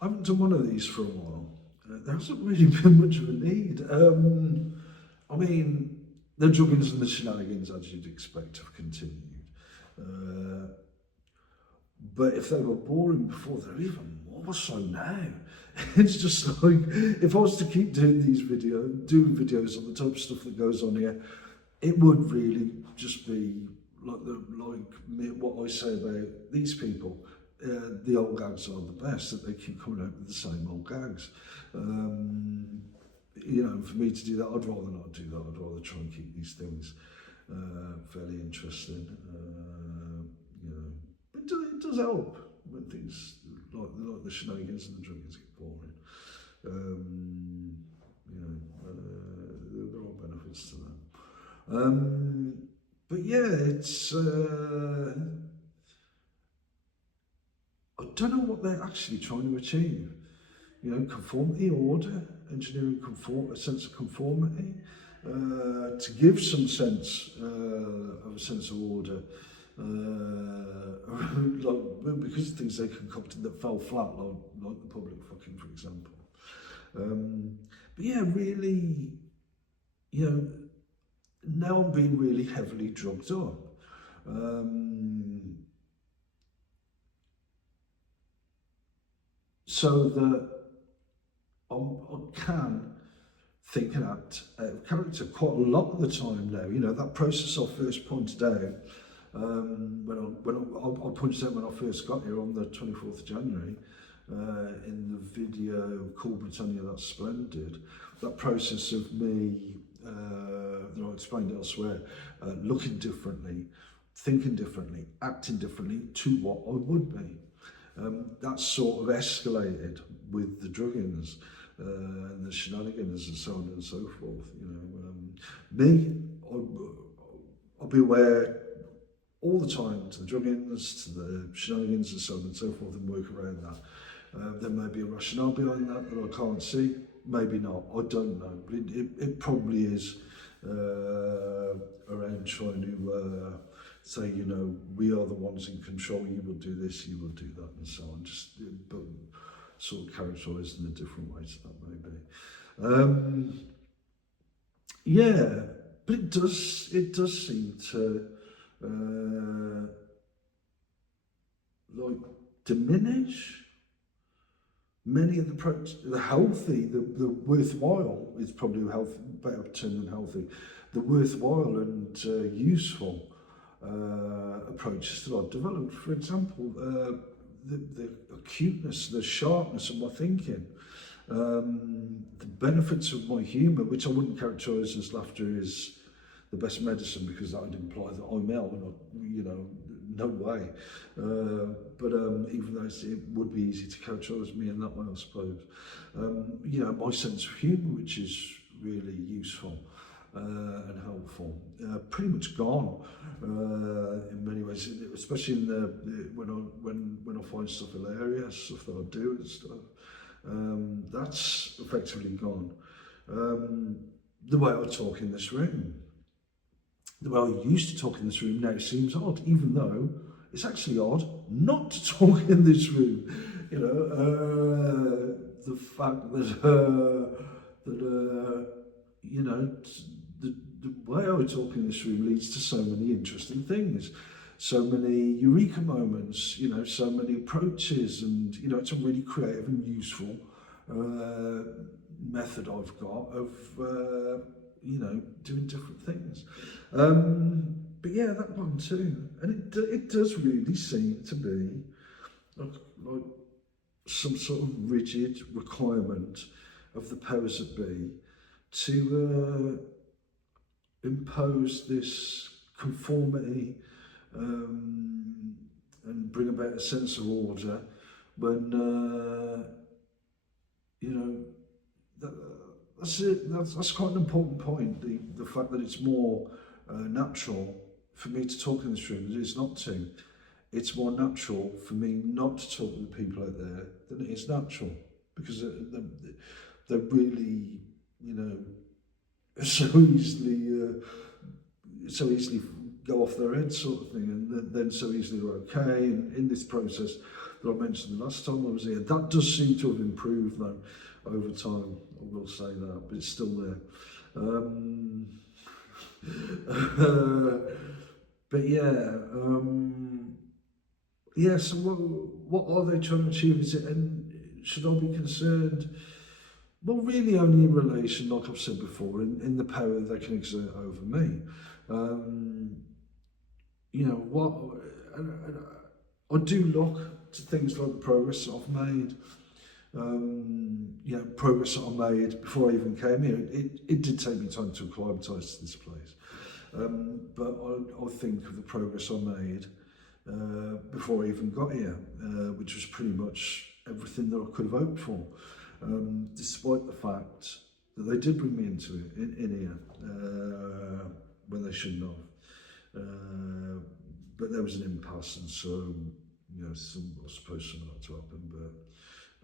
I haven't done one of these for a while. There hasn't really been much of a need. I mean, the druggings and the shenanigans, as you'd expect, have continued. Uh, but if they were boring before, they're even more so now. It's just like, if I was to keep doing doing videos on the type of stuff that goes on here, it would really just be what I say about these people. The old gags are the best, that they keep coming out with the same old gags. Um, for me to do that, I'd rather not do that. I'd rather try and keep these things fairly interesting. It does help when things like the shenanigans and the druggings get boring. Um, there are benefits to that. But yeah, it's. I don't know what they're actually trying to achieve. Conformity, order, engineering a sense of conformity, to give some sense of a sense of order. Because of things they concocted that fell flat, like the public fucking, for example. But yeah, really, now I'm being really heavily drugged up. So that I can think and act out of character quite a lot of the time now. That process I first pointed out, I pointed out when I first got here on the 24th of January, in the video called Britannia That's Splendid, that process of me, that I explained elsewhere, looking differently, thinking differently, acting differently to what I would be. That sort of escalated with the druggings and the shenanigans and so on and so forth. I'll be aware all the time to the druggings, to the shenanigans and so on and so forth, and work around that. There may be a rationale behind that I can't see, maybe not, I don't know, but it probably is around trying to say, we are the ones in control, you will do this, you will do that, and so on, but sort of characterised in a different way, so that may be. Yeah, but it does seem to like diminish many of the healthy, the worthwhile is probably better term than healthy, the worthwhile and useful approaches that I've developed. For example, the acuteness, the sharpness of my thinking, the benefits of my humour, which I wouldn't characterise as laughter is the best medicine, because that would imply that I'm ill, and no way. But even though it would be easy to characterise me in that way, I suppose. My sense of humour, which is really useful and helpful, pretty much gone in many ways, especially in when I find stuff hilarious, stuff that I do and stuff. That's effectively gone. The way I talk in this room, the way I used to talk in this room now seems odd, even though it's actually odd not to talk in this room. The fact the way I talk in this room leads to so many interesting things, so many eureka moments, so many approaches, and it's a really creative and useful method I've got of doing different things. But yeah, that one too, and it does really seem to be like some sort of rigid requirement of the powers that be to impose this conformity and bring about a sense of order when that's it. That's quite an important point. The fact that it's more natural for me to talk in this room than it is not to. It's more natural for me not to talk with the people out there than it is natural, because they're really, so easily go off their head, sort of thing, and then so easily they're okay. And in this process, that I mentioned the last time I was here. That does seem to have improved though over time. I will say that, but it's still there. Um, but yeah, yeah. So what are they trying to achieve? Is it, and should I be concerned? Well, really only in relation, like I've said before, in the power they can exert over me. Um, you know what? I do look to things like the progress that I've made. You know, progress that I made before I even came here. It did take me time to acclimatise to this place. But I think of the progress I made before I even got here, which was pretty much everything that I could have hoped for, despite the fact that they did bring me into it, in here, when they shouldn't have. But there was an impasse, and so, you know, I suppose something had to happen, but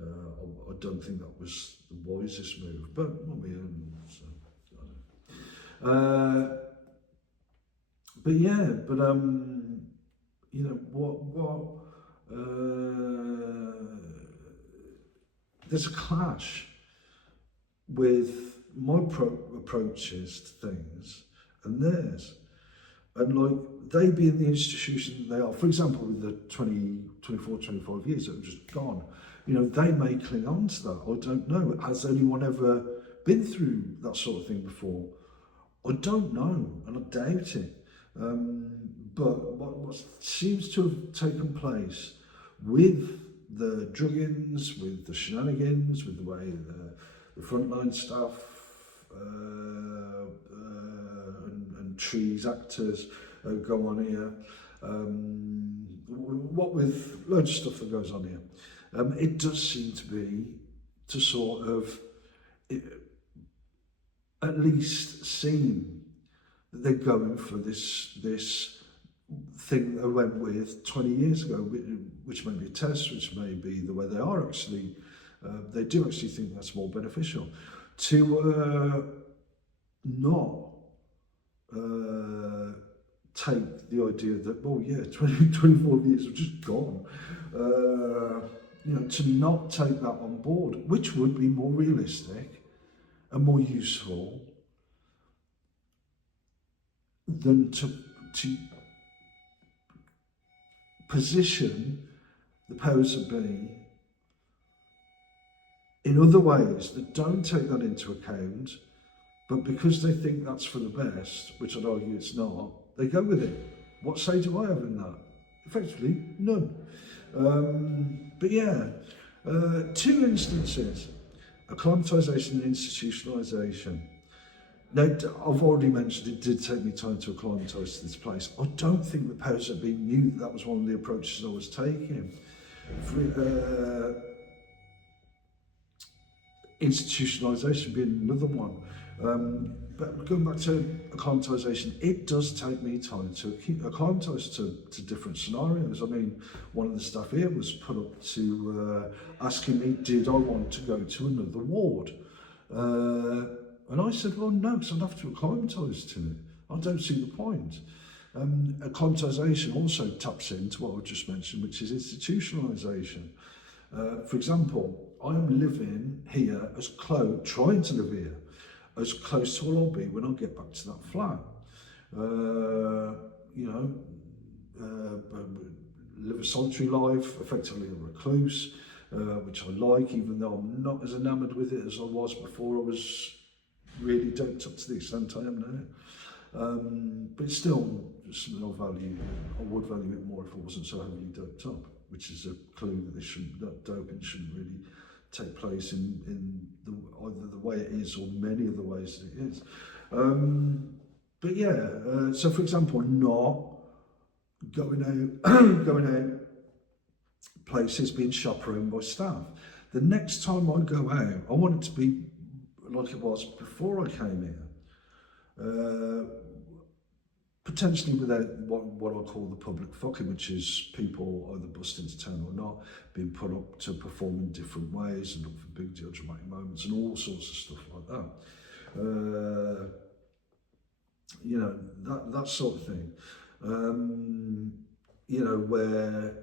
I don't think that was the wisest move, but well, we so, I don't know. But yeah, but you know there's a clash with my approaches to things and theirs, and like they being the institution that they are. For example, with the 20, 24, 25 years that have just gone, you know, they may cling on to that. I don't know. Has anyone ever been through that sort of thing before? I don't know, and I doubt it. But what seems to have taken place with the druggings, with the shenanigans, with the way the frontline staff and trees actors go on here, what with loads of stuff that goes on here, it does seem to be to sort of it, at least seem that they're going for this thing that I went with 20 years ago, which may be a test, which may be the way they are actually. They do actually think that's more beneficial to not take the idea that, oh yeah, 20, 24 years have just gone. You know, to not take that on board, which would be more realistic and more useful than to position the powers that be in other ways that don't take that into account, but because they think that's for the best, which I'd argue it's not, they go with it. What say do I have in that? Effectively, none. But yeah, two instances, acclimatisation and institutionalisation. Now, I've already mentioned it did take me time to acclimatise to this place. I don't think the powers that be knew that was one of the approaches I was taking. Institutionalisation being another one. But going back to acclimatisation, it does take me time to acclimatise to different scenarios. I mean, one of the staff here was put up to asking me, did I want to go to another ward? And I said, well, no, because I'd have to acclimatise to it. I don't see the point. Acclimatisation also taps into what I just mentioned, which is institutionalisation. For example, I'm living here as close, trying to live here, as close to where I'll be when I get back to that flat. You know, live a solitary life, effectively a recluse, which I like, even though I'm not as enamoured with it as I was before I was really doped up to the extent I am now. But it's still something I value. I would value it more if I wasn't so heavily doped up, which is a clue that that doping shouldn't really take place in either the way it is or many of the ways that it is. But yeah, so for example, not going out, going out places, being chaperoned by staff. The next time I go out, I want it to be like it was before I came here. Potentially without what I call the public fucking, which is people either bust into town or not, being put up to perform in different ways and look for big deal dramatic moments and all sorts of stuff like that. You know, that sort of thing. You know, where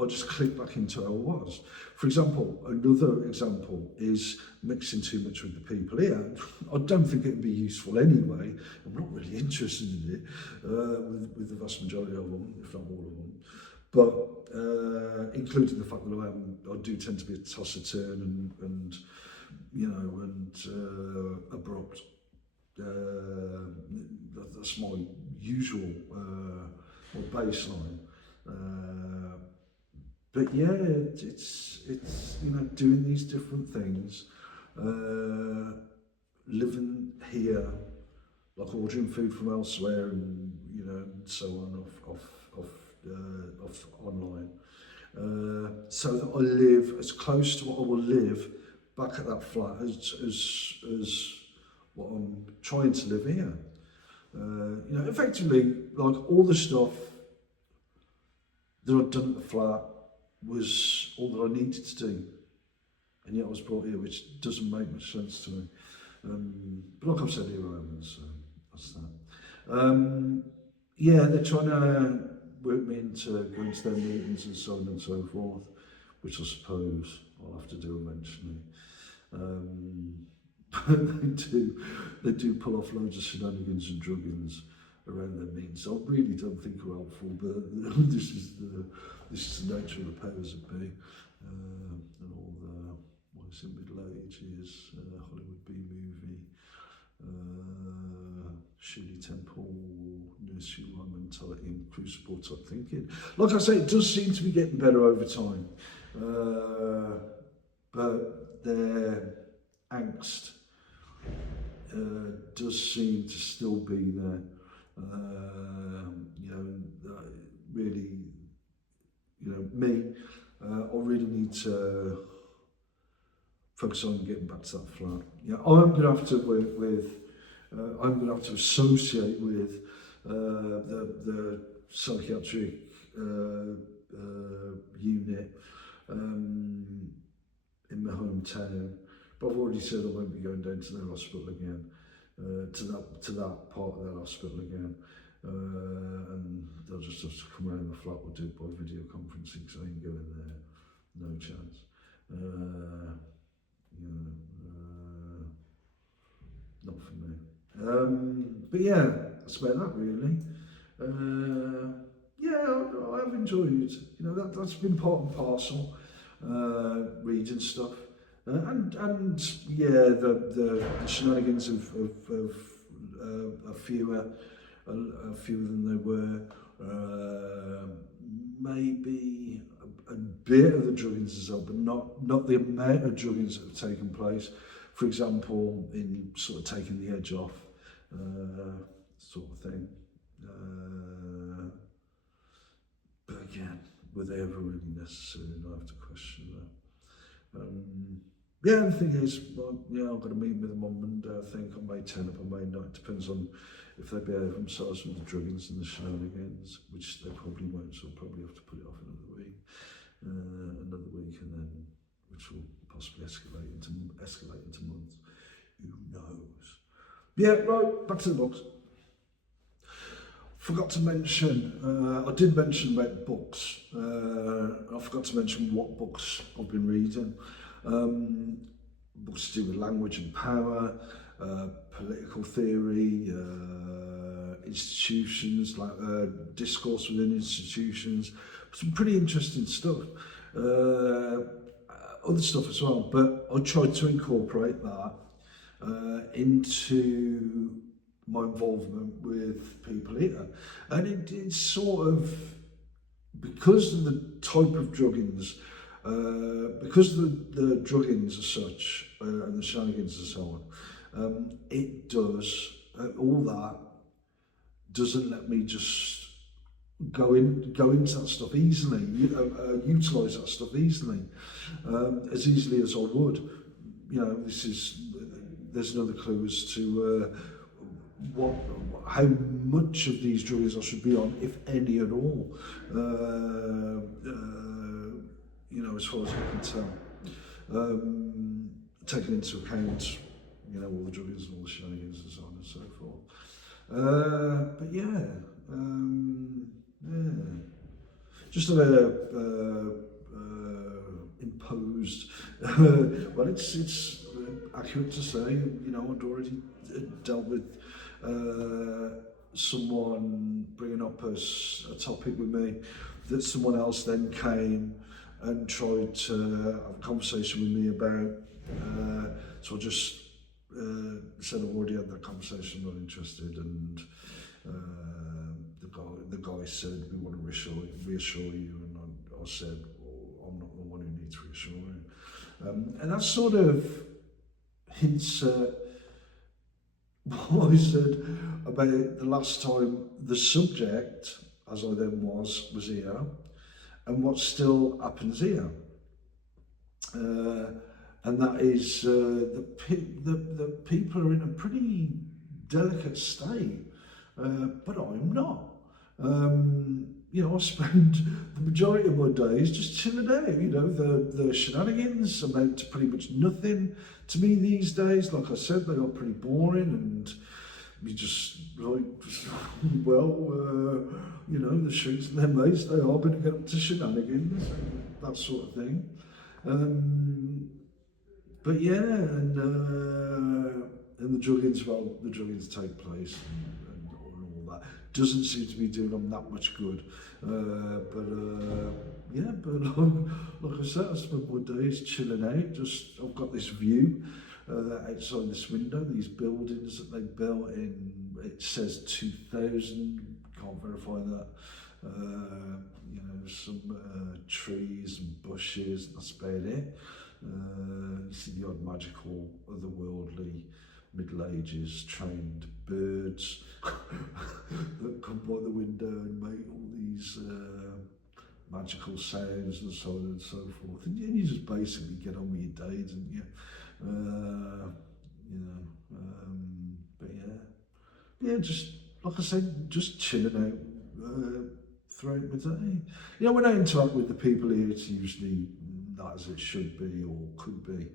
I just click back into how I was. For example, another example is mixing too much with the people here. I don't think it would be useful anyway. I'm not really interested in it with the vast majority of them, if not all of them. But including the fact that I do tend to be a taciturn and you know, and abrupt. That's my usual my baseline. But yeah, it's you know, doing these different things, living here, like ordering food from elsewhere, and you know, and so on off online, so that I live as close to what I will live back at that flat as what I'm trying to live here. You know, effectively, like all the stuff that I'd done at the flat was all that I needed to do, and yet I was brought here, which doesn't make much sense to me. But like I've said, here I am, so that's that. Yeah, they're trying to work me into going to their meetings and so on and so forth, which I suppose I'll have to do eventually. But they do pull off loads of shenanigans and druggings around their meetings. So I really don't think are helpful, but this is the nature of the powers that be, and all the what is it, middle ages, Hollywood B movie, Shirley Temple, nursery rhyme mentality, and crucible type thinking. Like I say, it does seem to be getting better over time, but their angst does seem to still be there. You know, really, you know, me, I really need to focus on getting back to that flat. Yeah, I'm going to have to work with, I'm going to have to associate with the psychiatric unit in my hometown. But I've already said I won't be going down to their hospital again, to that part of their hospital again. And they'll just have to come around the flat or do it by video conferencing, so I ain't going there. No chance. Not for me. But yeah, that's about that really. Yeah, I've enjoyed it. You know, that's been part and parcel, reading stuff. And yeah, the shenanigans of fewer than they were. Maybe a bit of the druggings as well, but not the amount of druggings that have taken place. For example, in sort of taking the edge off, sort of thing. But again, were they ever really necessary? I have to question that. Yeah, the thing is, well, yeah, I've got a meeting with them on Monday, I think. I may turn up, I may not. Depends on if they behave themselves with the druggings and the shenanigans, which they probably won't, so I'll probably have to put it off another week. And then, which will possibly escalate into months. Who knows? Yeah, right, back to the books. Forgot to mention, I did mention about books. I forgot to mention what books I've been reading. Books to do with language and power, political theory, institutions, like discourse within institutions. Some pretty interesting stuff. Other stuff as well, but I tried to incorporate that into my involvement with people here. And it's sort of, because of the type of druggings, because the druggings as such, and the shenanigans and so on, it does, all that doesn't let me just go into that stuff easily, utilise that stuff easily, as easily as I would. You know, there's another clue as to how much of these drugs I should be on, if any at all. You know, as far as I can tell, taking into account, you know, all the drugs and all the shenanigans and so on and so forth. But yeah, yeah. just had imposed. Well, it's accurate to say, you know, I'd already dealt with someone bringing up a topic with me that someone else then came and tried to have a conversation with me about. So I just said I've already had that conversation, not interested, and the guy said we want to reassure you, and I said, well, I'm not the one who needs reassuring, and that sort of hints at what I said about the last time the subject, as I then was here, and what still happens here. And that is the people are in a pretty delicate state, but I'm not. You know, I spend the majority of my days just chilling out. You know, the shenanigans amount to pretty much nothing to me these days. Like I said, they are pretty boring, and you just like, you know, the shoots and their mates, they are going to get up to shenanigans, that sort of thing. But yeah, and the druggings, well, the druggings take place and all that. Doesn't seem to be doing them that much good. Yeah, but like I said, I spend my days chilling out. Just I've got this view outside this window, these buildings that they built in, it says 2000, can't verify that. You know, some trees and bushes, that's about it. You see the odd magical, otherworldly, Middle Ages trained birds that come by the window and make all these magical sounds and so on and so forth. And you just basically get on with your day, don't you? You know, but yeah, just like I said, just chilling out throughout my day. You know, when I interact with the people here, it's usually not as it should be or could be.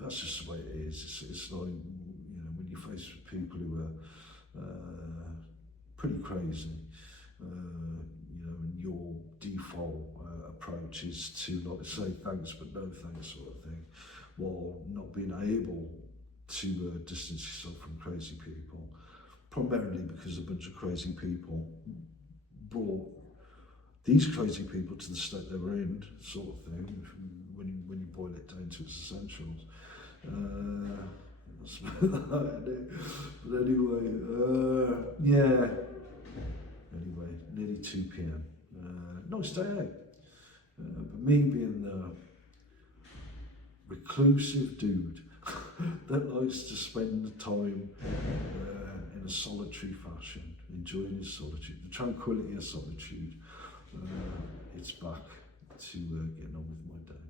That's just the way it is. It's like, you know, when you're faced with people who are pretty crazy, you know, and your default approach is to like say thanks but no thanks sort of thing, while not being able to distance yourself from crazy people, primarily because a bunch of crazy people brought these crazy people to the state they were in, sort of thing, when you boil it down to its essentials. But anyway, yeah. Anyway, nearly 2 p.m. Nice day out. But me being the reclusive dude that likes to spend the time in a solitary fashion, enjoying his solitude, the tranquility of solitude, it's back to getting on with my day.